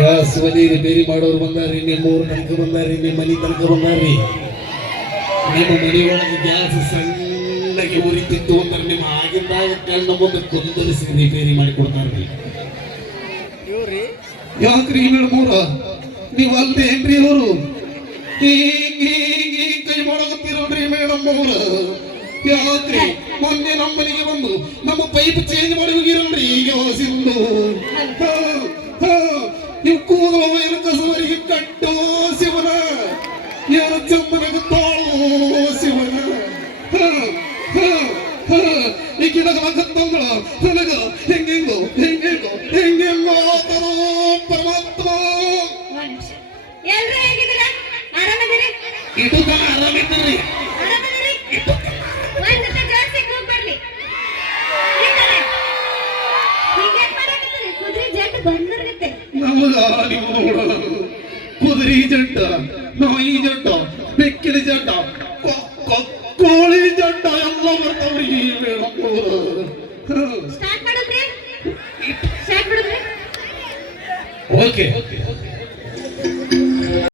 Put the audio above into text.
Gas ಒಲಿ repair ಮಾಡೋರು ಬಂದಾರಿ, ನಿಮ್ಮ ಊರ ತನಕ ಬಂದಾರಿ, ನಿಮ್ಮ ಮನೆ ತನಕ ಬಂದಾರಿ. ನಿಮ್ಮ ಮನೆ ಒಳಗೆ ಗ್ಯಾಸ್ ಸಣ್ಣಗೆ ಉರಿತಿತ್ತು ಅಂದ್ರೆ ನಿಮ್ಮ ಆಗಿಂದಾಗ ಕಣ್ಣ ಮುಂದೆ ಕುಂದರಿಸಿ ರಿಪೇರಿ ಮಾಡಿ ಕೊಡ್ತಾರ್ರಿ. ಯಾಕ್ರಿ ಮೇಡಮೂರ ನೀವು ಅಲ್ದೇ ಏನ್ರಿ ಅವರು ಕೈ ಮಾಡಕತ್ತಿರೋಡ್ರಿ ಮೇಡಮ್ ಅವ್ರ? ಯಾಕ್ರಿ ಮೊನ್ನೆ ನಮ್ಮನಿಗೆ ಬಂದು ನಮ್ಮ ಪೈಪ್ ಚೇಂಜ್ ಮಾಡಿ ಹೋಗಿರಲ್ರಿ ಈಗ ಹೊಸಿಂದು. ನೀವು ಕೂದಲು ಏನು ಕಸವರಿಗೆ ಕಟ್ಟೋ ಶಿವನ, ಏನು ಚಮ್ಮನಿಗೆ ತಾಳೋ ಶಿವನ. ಈ ಗಿಡಗತ್ತಂಗಳ ನನಗ ಹೆಂಗೆಂಗೋ ಹೆಂಗೆಂಗೋ ಹೆಂಗೆಂಗೋ ತರೋ ಪರಮಾತ್ಮ. ಇದು ಆರಾಮಿದ್ದೀರಿ? ನಮಗ ನೀವು ನೋಡೋಣ ಕುದುರೆ ಜಂಟ, ನಾಯಿ ಜಂಟ, ಬೆಕ್ಕಿನ ಜಂಟ, ಕೋಳಿ ಜಂಟ ಎಲ್ಲ ಬರ್ತಾವ್ರಿ. ಓಕೆ